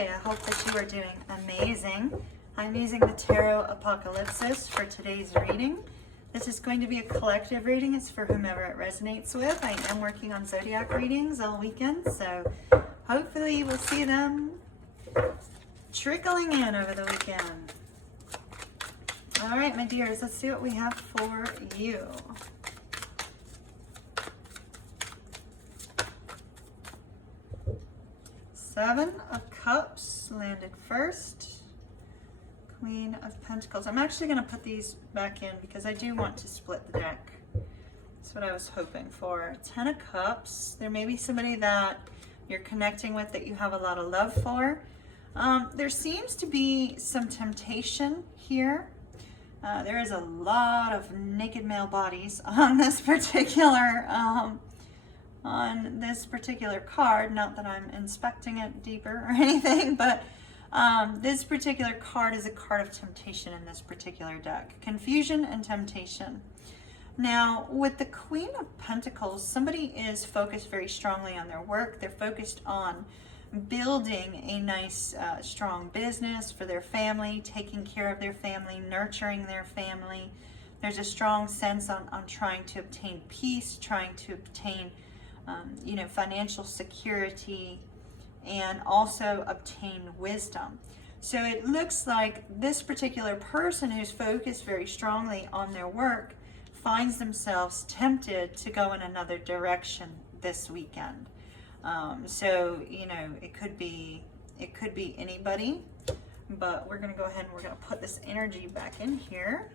Sunday. I hope that you are doing amazing. I'm using the Tarot Apocalypsis for today's reading. This is going to be a collective reading. It's for whomever it resonates with. I am working on zodiac readings all weekend, so hopefully we'll see them trickling in over the weekend. All right, my dears, let's see what we have for you. Seven of Cups landed first. Queen of Pentacles. I'm actually going to put these back in because I do want to split the deck. That's what I was hoping for. 10 of Cups. There may be somebody that you're connecting with that you have a lot of love for. There seems to be some temptation here. There is a lot of naked male bodies on this particular card. Not that I'm inspecting it deeper or anything, but this particular card is a card of temptation in this particular deck. Confusion and temptation. Now, with the Queen of Pentacles, somebody is focused very strongly on their work. They're focused on building a nice, strong business for their family, taking care of their family, nurturing their family. There's a strong sense on trying to obtain peace, trying to obtain, financial security, and also obtain wisdom. So it looks like this particular person who's focused very strongly on their work finds themselves tempted to go in another direction this weekend. It could be anybody, but we're going to go ahead and we're going to put this energy back in here.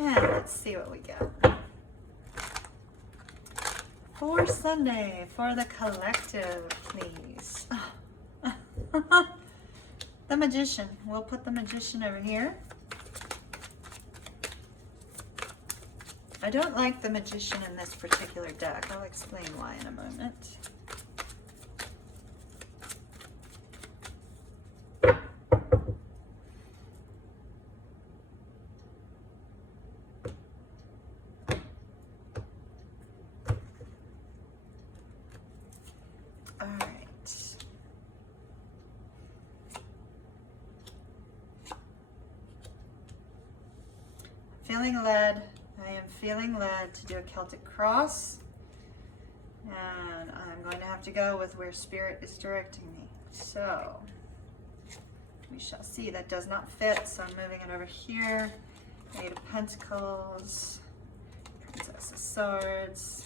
And let's see what we get for Sunday for the collective, please. The Magician. We'll put the Magician over here. I don't like the Magician in this particular deck. I'll explain why in a moment. I am feeling led to do a Celtic cross, and I'm going to have to go with where Spirit is directing me. So we shall see. That does not fit, so I'm moving it over here. Eight of Pentacles, Princess of Swords,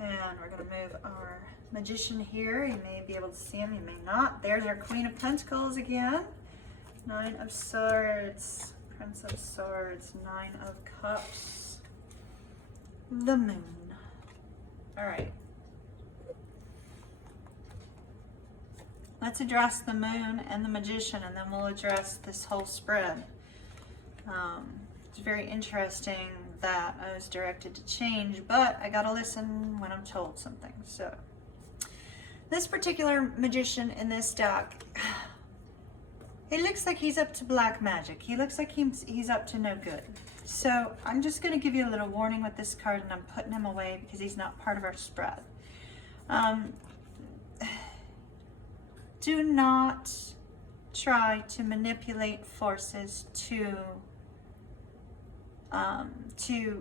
and we're going to move our Magician here. You may be able to see him, you may not. There's our Queen of Pentacles again. Nine of Swords, Prince of Swords, Nine of Cups, the Moon. All right. Let's address the Moon and the Magician, and then we'll address this whole spread. It's very interesting that I was directed to change, but I gotta listen when I'm told something. So this particular Magician in this deck, it looks like he's up to black magic. He looks like he's up to no good. So I'm just going to give you a little warning with this card, and I'm putting him away because he's not part of our spread. Do not try to manipulate forces to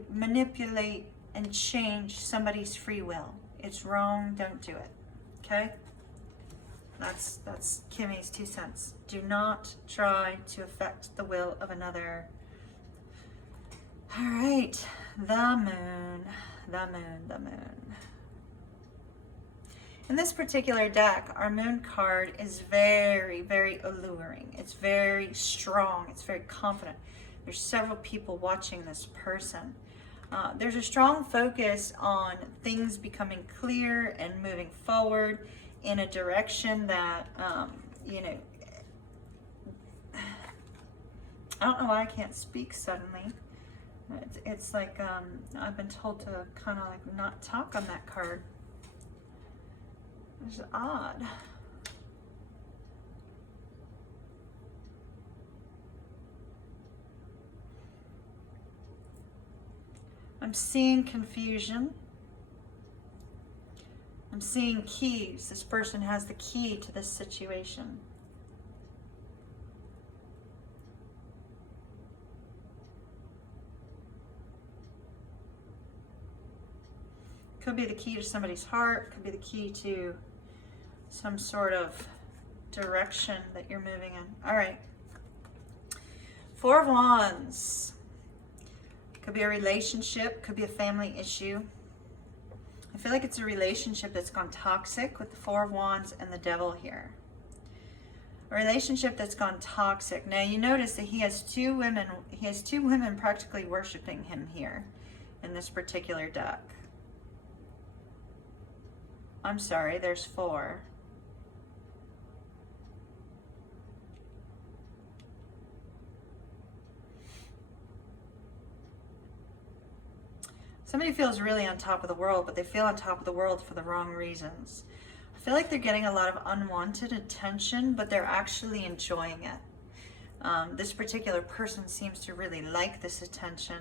manipulate and change somebody's free will. It's wrong. Don't do it. Okay? That's Kimmy's 2 cents. Do not try to affect the will of another. All right, the Moon, the Moon, the Moon. In this particular deck, our Moon card is very, very alluring. It's very strong. It's very confident. There's several people watching this person. There's a strong focus on things becoming clear and moving forward in a direction that, I don't know why I can't speak suddenly. It's like I've been told to kind of like not talk on that card. It's odd. I'm seeing confusion. I'm seeing keys. This person has the key to this situation. Could be the key to somebody's heart. Could be the key to some sort of direction that you're moving in. All right. Four of Wands. Could be a relationship. Could be a family issue. I feel like it's a relationship that's gone toxic with the Four of Wands and the Devil here. A relationship that's gone toxic. Now you notice that he has two women practically worshiping him here in this particular deck. I'm sorry, there's four. Somebody feels really on top of the world, but they feel on top of the world for the wrong reasons. I feel like they're getting a lot of unwanted attention, but they're actually enjoying it. This particular person seems to really like this attention,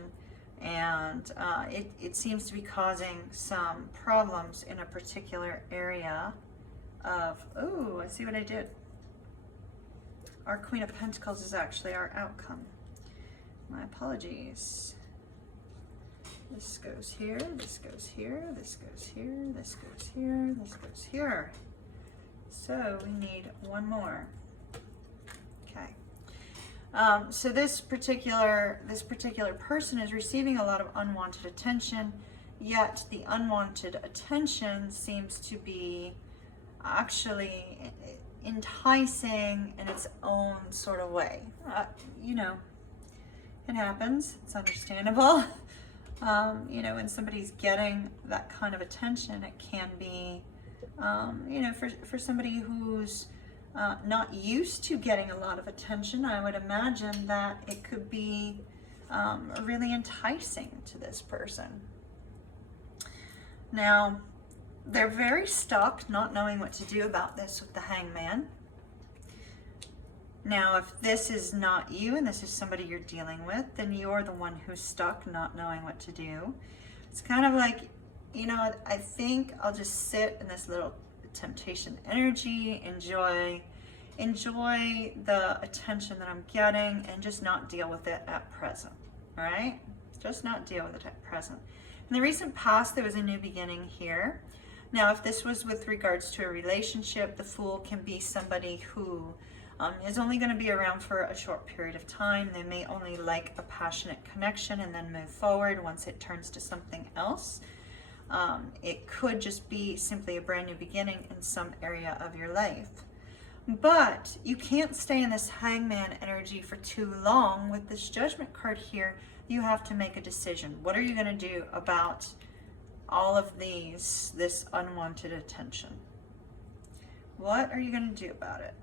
and it seems to be causing some problems in a particular area of, oh, I see what I did. Our Queen of Pentacles is actually our outcome. My apologies. This goes here, this goes here, this goes here, this goes here, this goes here. So we need one more. Okay. So this particular person is receiving a lot of unwanted attention, yet the unwanted attention seems to be actually enticing in its own sort of way. You know, it happens. It's understandable. You know, when somebody's getting that kind of attention, it can be, you know, for somebody who's not used to getting a lot of attention, I would imagine that it could be really enticing to this person. Now, they're very stuck, not knowing what to do about this with the Hangman. Now, if this is not you and this is somebody you're dealing with, then you're the one who's stuck, not knowing what to do. It's kind of like, you know, I think I'll just sit in this little temptation energy, enjoy the attention that I'm getting, and just not deal with it at present, all right? Just not deal with it at present. In the recent past, there was a new beginning here. Now, if this was with regards to a relationship, the Fool can be somebody who is only going to be around for a short period of time. They may only like a passionate connection and then move forward once it turns to something else. It could just be simply a brand new beginning in some area of your life. But you can't stay in this Hangman energy for too long. With this Judgment card here, you have to make a decision. What are you going to do about all of this unwanted attention? What are you going to do about it?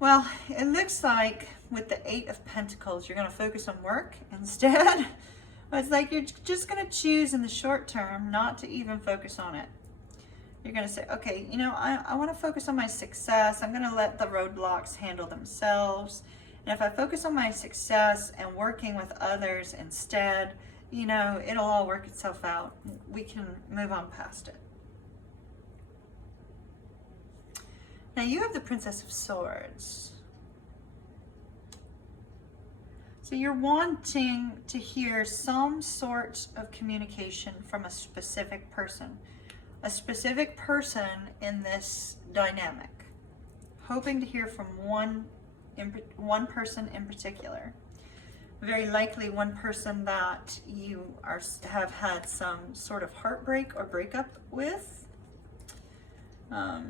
Well, it looks like with the Eight of Pentacles, you're going to focus on work instead. It's like you're just going to choose in the short term not to even focus on it. You're going to say, okay, you know, I want to focus on my success. I'm going to let the roadblocks handle themselves. And if I focus on my success and working with others instead, you know, it'll all work itself out. We can move on past it. Now you have the Princess of Swords. So you're wanting to hear some sort of communication from a specific person in this dynamic. Hoping to hear from one person in particular. Very likely one person that you have had some sort of heartbreak or breakup with.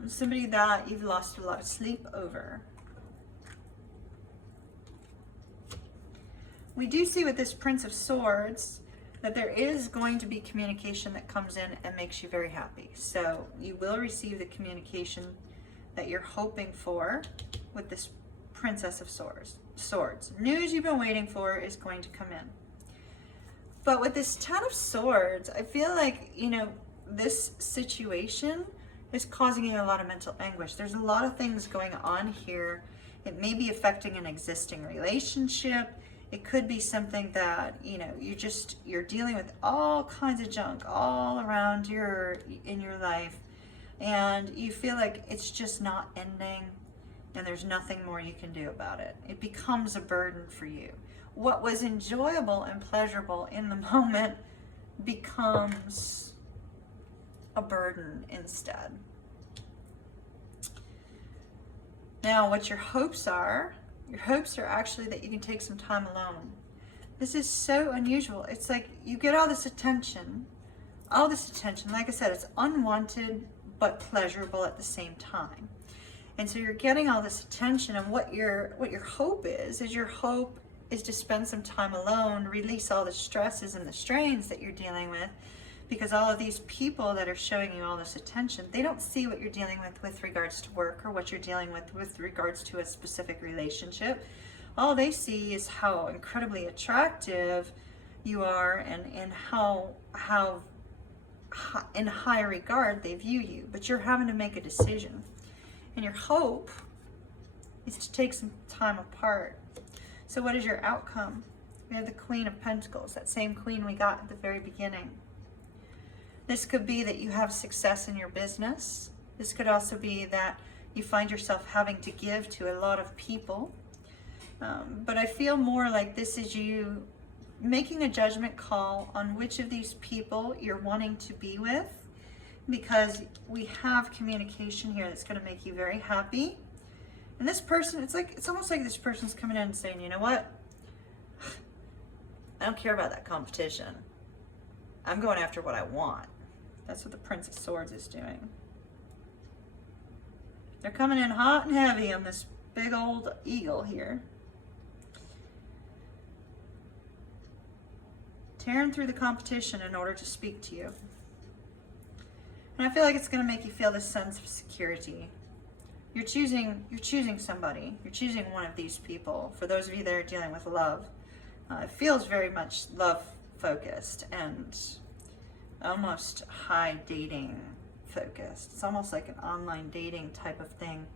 Somebody that you've lost a lot of sleep over. We do see with this Prince of Swords that there is going to be communication that comes in and makes you very happy. So you will receive the communication that you're hoping for with this Princess of Swords. News you've been waiting for is going to come in. But with this Ten of Swords, I feel like, you know, this situation is causing you a lot of mental anguish. There's a lot of things going on here. It may be affecting an existing relationship. It could be something that, you know, you're dealing with all kinds of junk all around in your life, and you feel like it's just not ending and there's nothing more you can do about it. It becomes a burden for you. What was enjoyable and pleasurable in the moment becomes a burden instead. Now, what your hopes are actually that you can take some time alone. This is so unusual. It's like you get all this attention. Like I said, it's unwanted but pleasurable at the same time. And so you're getting all this attention, and what your hope is to spend some time alone, release all the stresses and the strains that you're dealing with, because all of these people that are showing you all this attention, they don't see what you're dealing with regards to work, or what you're dealing with regards to a specific relationship. All they see is how incredibly attractive you are, and how in high regard they view you. But you're having to make a decision, and your hope is to take some time apart. So what is your outcome? We have the Queen of Pentacles, that same queen we got at the very beginning. This could be that you have success in your business. This could also be that you find yourself having to give to a lot of people. But I feel more like this is you making a judgment call on which of these people you're wanting to be with, because we have communication here that's going to make you very happy. And this person, it's almost like this person's coming in and saying, you know what? I don't care about that competition. I'm going after what I want. That's what the Prince of Swords is doing. They're coming in hot and heavy on this big old eagle here. Tearing through the competition in order to speak to you. And I feel like it's going to make you feel this sense of security. You're choosing somebody. You're choosing one of these people. For those of you that are dealing with love, it feels very much love focused and almost high dating focused. It's almost like an online dating type of thing.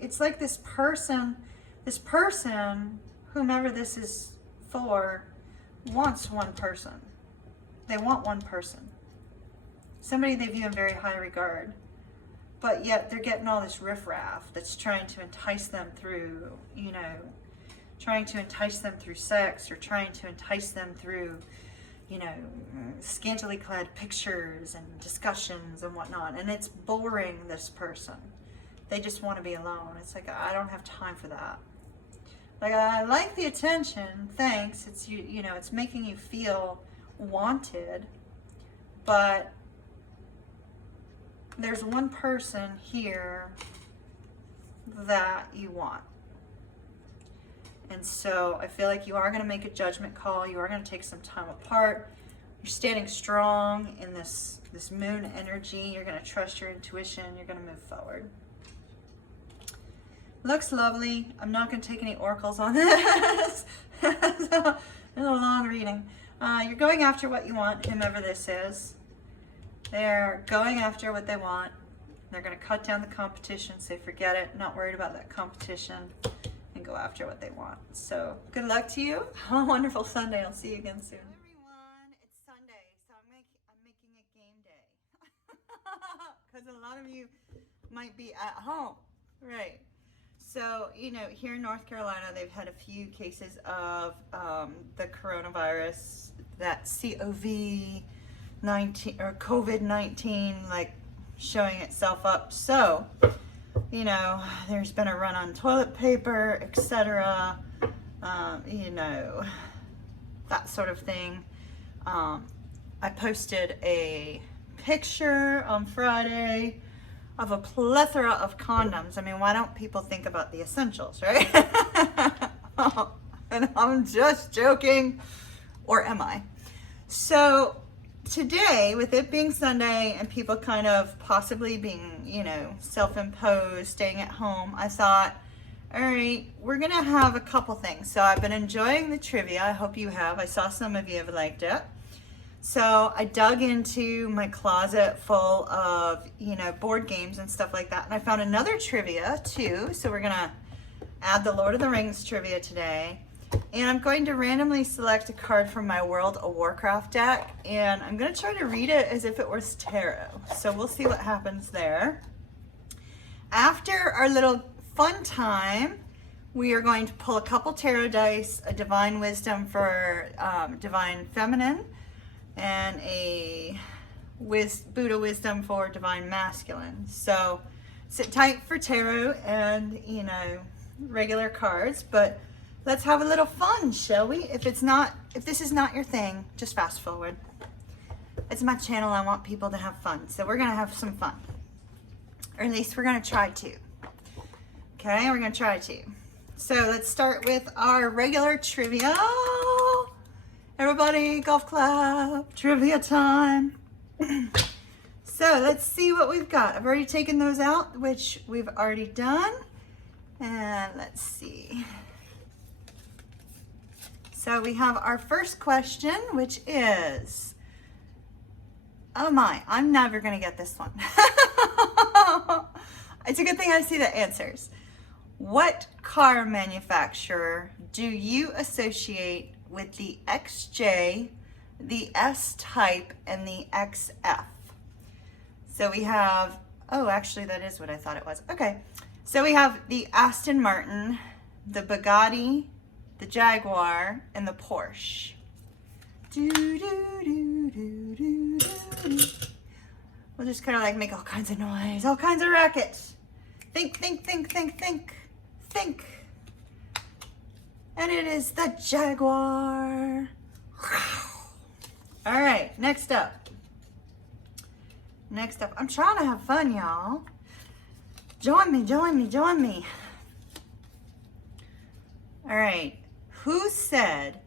It's like this person, whomever this is for, wants one person. They want one person. Somebody they view in very high regard. But yet they're getting all this riffraff that's trying to entice them through, trying to entice them through sex, or trying to entice them through, scantily clad pictures and discussions and whatnot. And it's boring this person. They just want to be alone. It's like, I don't have time for that. Like, I like the attention, thanks. It's it's making you feel wanted, but there's one person here that you want. And so I feel like you are going to make a judgment call. You are going to take some time apart. You're standing strong in this moon energy. You're going to trust your intuition. You're going to move forward. Looks lovely. I'm not going to take any oracles on this. So, it's a long reading. You're going after what you want, whomever this is. They're going after what they want. They're going to cut down the competition, say forget it, not worried about that competition, and go after what they want. So good luck to you. Have a wonderful Sunday. I'll see you again soon. Everyone, it's Sunday, so I'm making a game day. Because a lot of you might be at home. Right. So, here in North Carolina, they've had a few cases of the coronavirus, that COVID-19, or COVID-19, like showing itself up. So, there's been a run on toilet paper, etc., that sort of thing. I posted a picture on Friday of a plethora of condoms. I mean, why don't people think about the essentials, right? And I'm just joking, or am I? So today, with it being Sunday and people kind of possibly being, self-imposed, staying at home, I thought, all right, we're gonna have a couple things. So I've been enjoying the trivia. I hope you have. I saw some of you have liked it. So I dug into my closet full of, board games and stuff like that. And I found another trivia too. So we're gonna add the Lord of the Rings trivia today. And I'm going to randomly select a card from my World of Warcraft deck, and I'm going to try to read it as if it was tarot. So we'll see what happens there. After our little fun time, we are going to pull a couple tarot dice, a Divine Wisdom for Divine Feminine, and a Buddha Wisdom for Divine Masculine. So sit tight for tarot and, you know, regular cards, but let's have a little fun, shall we? If this is not your thing, just fast forward. It's my channel. I want people to have fun. So we're going to have some fun. Or at least we're going to try to. Okay, we're going to try to. So let's start with our regular trivia. Everybody, golf clap, trivia time. So let's see what we've got. I've already taken those out, which we've already done. And let's see. So we have our first question, which is, oh my, I'm never gonna get this one. It's a good thing I see the answers. What car manufacturer do you associate with the XJ, the S-Type, and the XF? So we have, oh, actually that is what I thought it was. Okay, so we have the Aston Martin, the Bugatti, the Jaguar, and the Porsche. We'll just kind of like make all kinds of noise, all kinds of racket. Think, think, think, think, think, think. And it is the Jaguar. All right, next up. Next up, I'm trying to have fun, y'all. Join me, join me, join me. All right, who said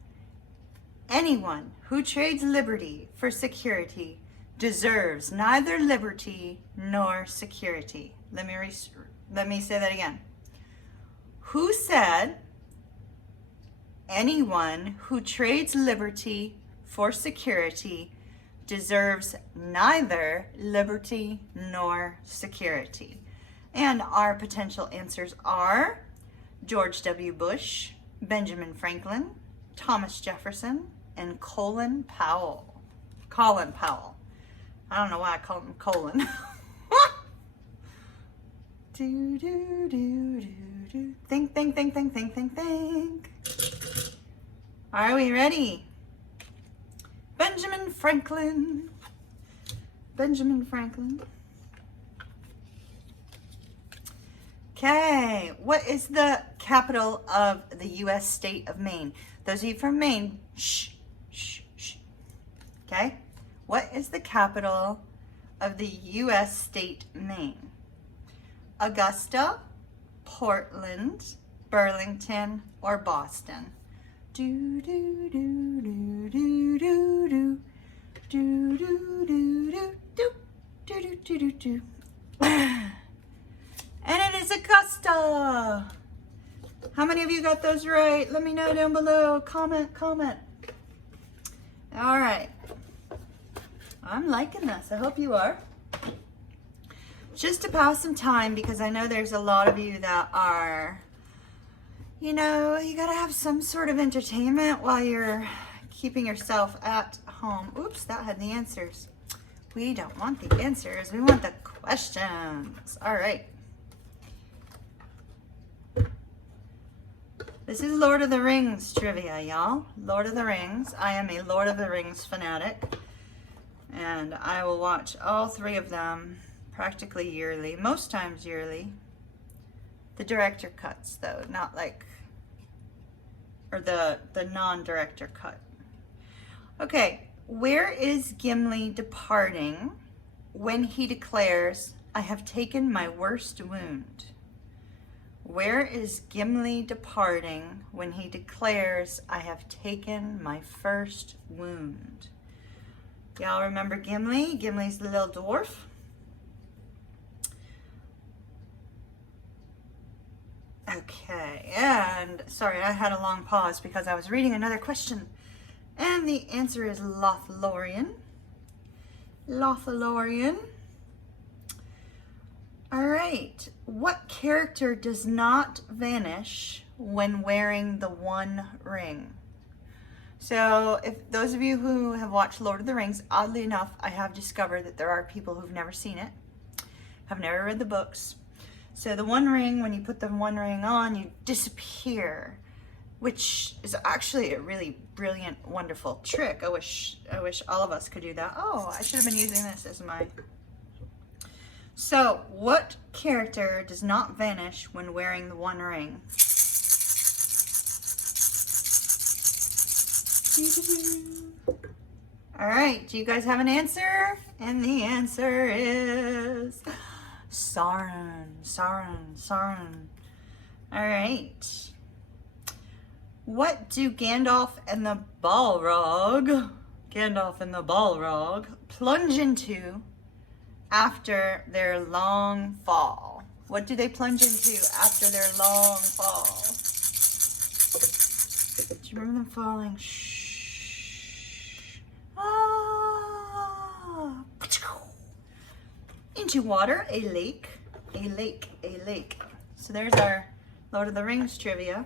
anyone who trades liberty for security deserves neither liberty nor security? Let me say that again. Who said anyone who trades liberty for security deserves neither liberty nor security? And our potential answers are George W. Bush, Benjamin Franklin, Thomas Jefferson, and Colin Powell. Colin Powell. I don't know why I called him Colin. Do, do, do, do, do. Think, think, think, think, think, think, think. Are we ready? Benjamin Franklin. Benjamin Franklin. Okay, what is the capital of the U.S. state of Maine? Those of you from Maine, shh, shh, shh. Okay, what is the capital of the U.S. state Maine? Augusta, Portland, Burlington, or Boston? Do do do do do do do do do do do do do do do. And it is Augusta. How many of you got those right? Let me know down below. Comment, comment. All right. I'm liking this. I hope you are. Just to pass some time, because I know there's a lot of you that are, you know, you gotta have some sort of entertainment while you're keeping yourself at home. Oops, that had the answers. We don't want the answers. We want the questions. All right. This is Lord of the Rings trivia, y'all. Lord of the Rings. I am a Lord of the Rings fanatic, and I will watch all three of them practically yearly, most times yearly. The director cuts, though, not like, or the non-director cut. Okay, where is Gimli departing when he declares, "I have taken my worst wound"? Where is Gimli departing when he declares, "I have taken my first wound"? Y'all remember Gimli? Gimli's the little dwarf. Okay, and sorry, I had a long pause because I was reading another question. And the answer is Lothlorien. Lothlorien. All right, what character does not vanish when wearing the One Ring? So if those of you who have watched Lord of the Rings, oddly enough, I have discovered that there are people who've never seen it, have never read the books. So the One Ring, when you put the One Ring on, you disappear, which is actually a really brilliant, wonderful trick. I wish all of us could do that. Oh, I should have been using this as my... So, what character does not vanish when wearing the One Ring? All right, do you guys have an answer? And the answer is Sauron, Sauron, Sauron. All right. What do Gandalf and the Balrog plunge into after their long fall? What do they plunge into after their long fall? Do you remember them falling? Shh. Ah. Into water, a lake, a lake, a lake. So there's our Lord of the Rings trivia.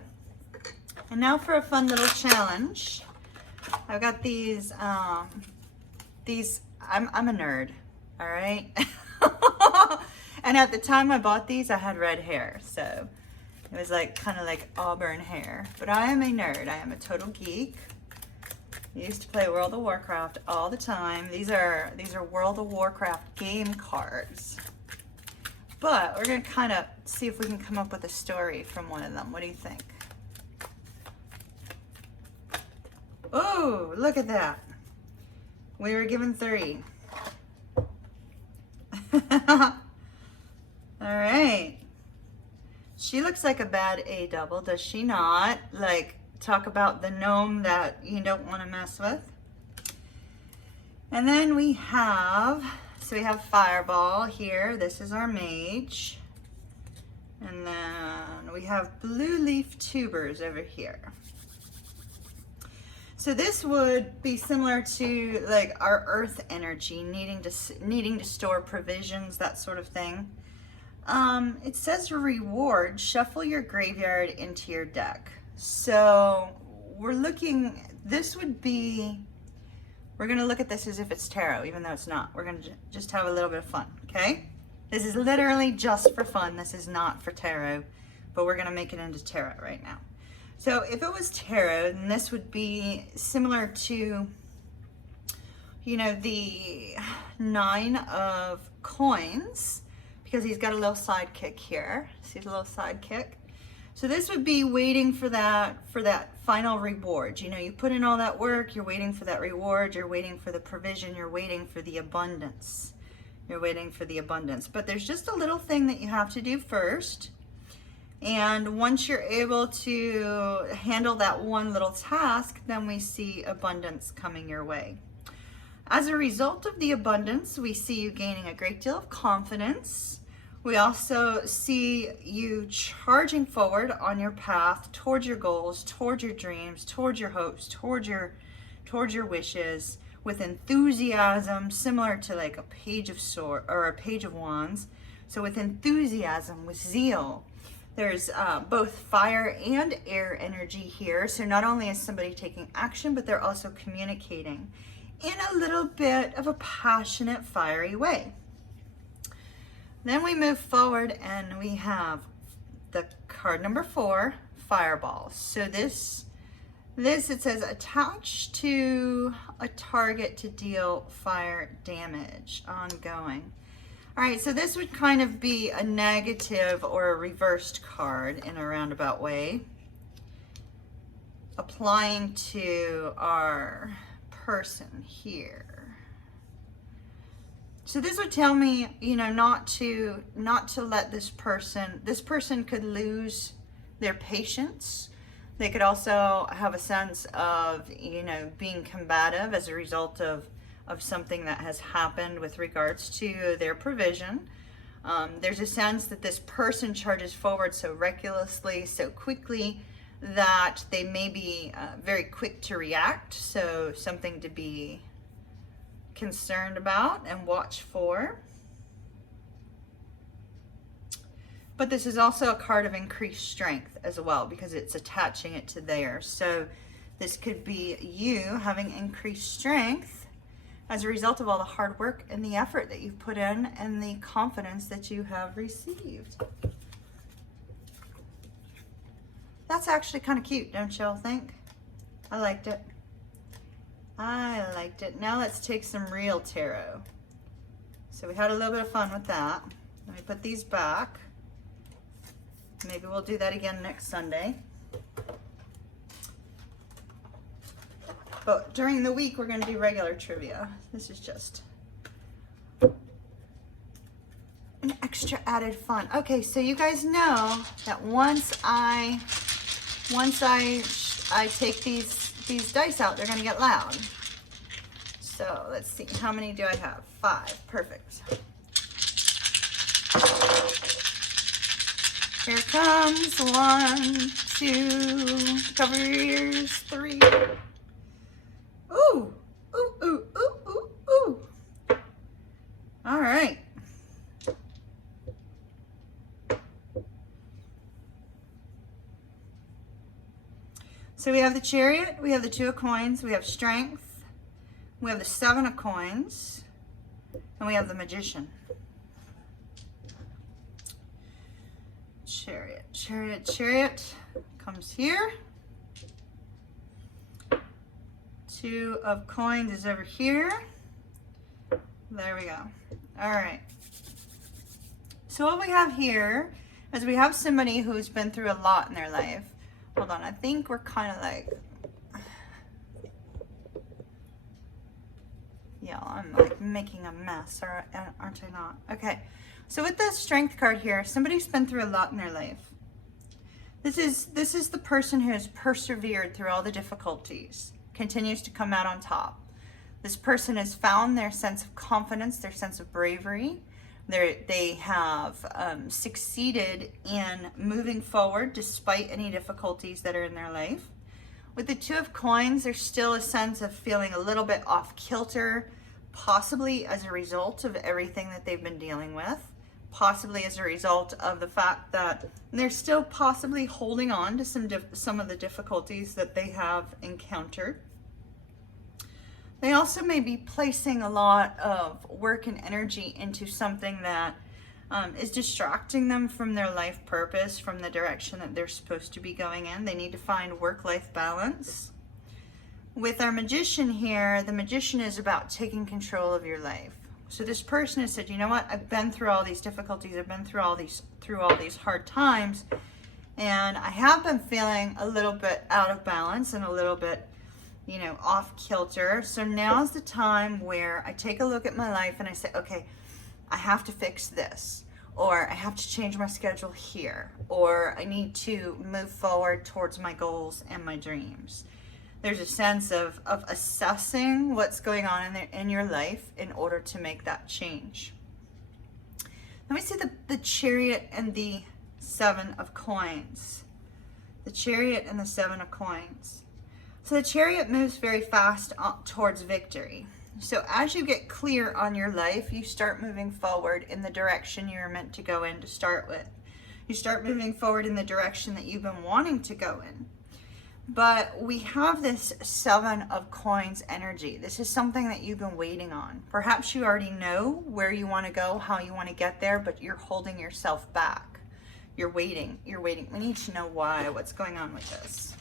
And now for a fun little challenge. I've got these, I'm a nerd, all right? And at the time I bought these, I had red hair, so it was like kind of like auburn hair. But I am a nerd. I am a total geek. I used to play World of Warcraft all the time. These are World of Warcraft game cards. But we're gonna kind of see if we can come up with a story from one of them. What do you think? Oh, look at that. We were given 3. All right. She looks like a bad A double, does she not? Like, talk about the gnome that you don't want to mess with. And then we have Fireball here. This is our mage. And then we have blue leaf tubers over here. So this would be similar to like our earth energy, needing to store provisions, that sort of thing. It says reward, shuffle your graveyard into your deck. So we're gonna look at this as if it's tarot, even though it's not. We're gonna just have a little bit of fun, okay? This is literally just for fun. This is not for tarot, but we're gonna make it into tarot right now. So if it was tarot, then this would be similar to, you know, the 9 of coins, because he's got a little sidekick here. See the little sidekick? So this would be waiting for that final reward. You know, you put in all that work, you're waiting for that reward, you're waiting for the provision, you're waiting for the abundance. You're waiting for the abundance. But there's just a little thing that you have to do first. And once you're able to handle that one little task, then we see abundance coming your way. As a result of the abundance, we see you gaining a great deal of confidence. We also see you charging forward on your path towards your goals, towards your dreams, towards your hopes, towards your wishes, with enthusiasm, similar to like a page of swords or a page of wands. So with enthusiasm, with zeal. There's both fire and air energy here. So not only is somebody taking action, but they're also communicating in a little bit of a passionate, fiery way. Then we move forward and we have the card number 4, Fireball. So this it says attach to a target to deal fire damage ongoing. All right, so this would kind of be a negative or a reversed card in a roundabout way, applying to our person here. So this would tell me, you know, not to let this person could lose their patience. They could also have a sense of, you know, being combative as a result of something that has happened with regards to their provision. There's a sense that this person charges forward so recklessly, so quickly, that they may be very quick to react. So something to be concerned about and watch for. But this is also a card of increased strength as well, because it's attaching it to there. So this could be you having increased strength as a result of all the hard work and the effort that you've put in and the confidence that you have received. That's actually kind of cute, don't y'all think? I liked it. I liked it. Now let's take some real tarot. So we had a little bit of fun with that. Let me put these back. Maybe we'll do that again next Sunday. But during the week, we're going to do regular trivia. This is just an extra added fun. Okay, so you guys know that once I take these dice out, they're going to get loud. So let's see, how many do I have? 5. Perfect. Here comes 1, 2, cover your ears, 3. Ooh, ooh, ooh, ooh, ooh, ooh. All right. So we have the Chariot, we have the 2 of Coins, we have Strength, we have the 7 of Coins, and we have the Magician. Chariot, Chariot, Chariot comes here. 2 of Coins is over here. There we go. All right. So what we have here is we have somebody who's been through a lot in their life. Hold on, I think we're kind of like, yeah, I'm like making a mess, aren't I not? Okay, so with the Strength card here, somebody's been through a lot in their life. This is the person who has persevered through all the difficulties, continues to come out on top. This person has found their sense of confidence, their sense of bravery. They have succeeded in moving forward despite any difficulties that are in their life. With the 2 of Coins, there's still a sense of feeling a little bit off kilter, possibly as a result of everything that they've been dealing with, possibly as a result of the fact that they're still possibly holding on to some of the difficulties that they have encountered. They also may be placing a lot of work and energy into something that is distracting them from their life purpose, from the direction that they're supposed to be going in. They need to find work-life balance. With our Magician here, the Magician is about taking control of your life. So this person has said, you know what, I've been through all these difficulties, I've been through all these hard times, and I have been feeling a little bit out of balance and a little bit, you know, off kilter. So now's the time where I take a look at my life and I say, okay, I have to fix this, or I have to change my schedule here, or I need to move forward towards my goals and my dreams. There's a sense of assessing what's going on in your life in order to make that change. Let me see the Chariot and the 7 of Coins. The Chariot and the 7 of Coins. So the Chariot moves very fast towards victory. So as you get clear on your life, you start moving forward in the direction you were meant to go in to start with. You start moving forward in the direction that you've been wanting to go in. But we have this 7 of Coins energy. This is something that you've been waiting on. Perhaps you already know where you want to go, how you want to get there, but you're holding yourself back. You're waiting. You're waiting. We need to know why. What's going on with this?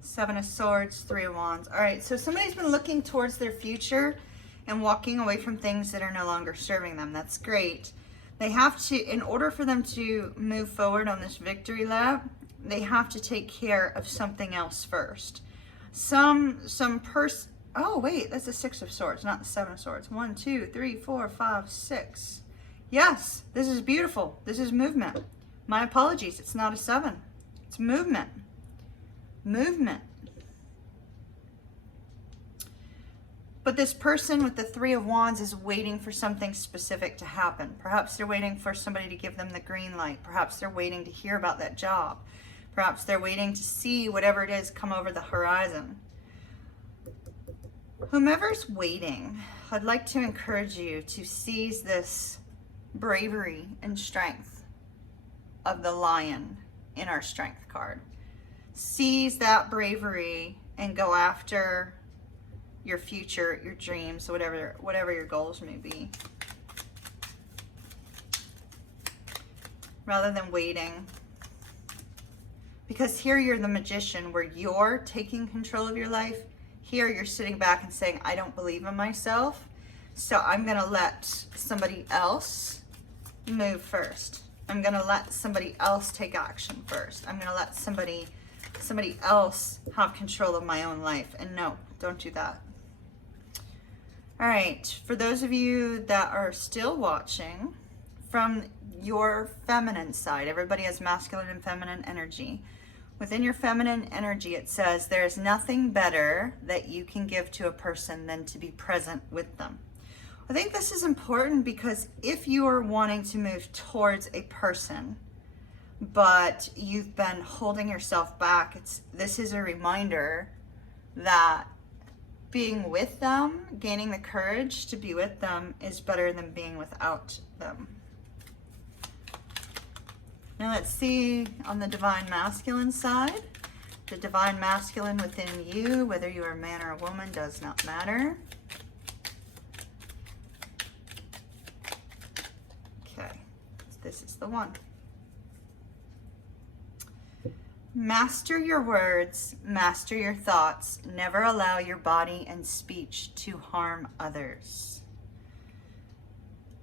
7 of Swords, 3 of Wands. All right, so somebody's been looking towards their future and walking away from things that are no longer serving them. That's great. They have to, in order for them to move forward on this victory lap, they have to take care of something else first. Oh wait, that's the 6 of Swords, not the 7 of Swords. 1, 2, 3, 4, 5, 6. Yes, this is beautiful. This is movement. My apologies, it's not a 7. It's movement. Movement. But this person with the 3 of Wands is waiting for something specific to happen. Perhaps they're waiting for somebody to give them the green light. Perhaps they're waiting to hear about that job. Perhaps they're waiting to see whatever it is come over the horizon. Whomever's waiting, I'd like to encourage you to seize this bravery and strength of the lion in our strength card. Seize that bravery and go after your future, your dreams, whatever your goals may be. Rather than waiting. Because here you're the magician where you're taking control of your life. Here you're sitting back and saying, I don't believe in myself, so I'm gonna let somebody else move first. I'm gonna let somebody else take action first. I'm gonna let somebody else have control of my own life. And no, don't do that. All right, for those of you that are still watching, from your feminine side, everybody has masculine and feminine energy. Within your feminine energy, it says there's nothing better that you can give to a person than to be present with them. I think this is important because if you are wanting to move towards a person, but you've been holding yourself back, this is a reminder that being with them, gaining the courage to be with them, is better than being without them. Now let's see on the divine masculine side. The divine masculine within you, whether you are a man or a woman, does not matter. Okay, this is the one. Master your words, master your thoughts. Never allow your body and speech to harm others.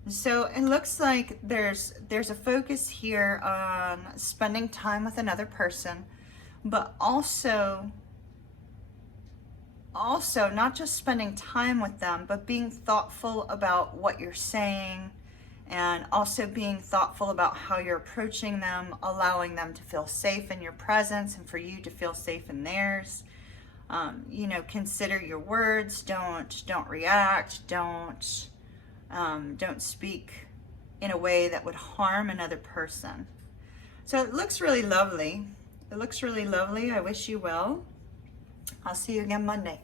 So it looks like there's a focus here on spending time with another person, but also not just spending time with them, but being thoughtful about what you're saying, and also being thoughtful about how you're approaching them, allowing them to feel safe in your presence and for you to feel safe in theirs. You know, consider your words. Don't react. Don't speak in a way that would harm another person. So it looks really lovely. It looks really lovely. I wish you well. I'll see you again Monday.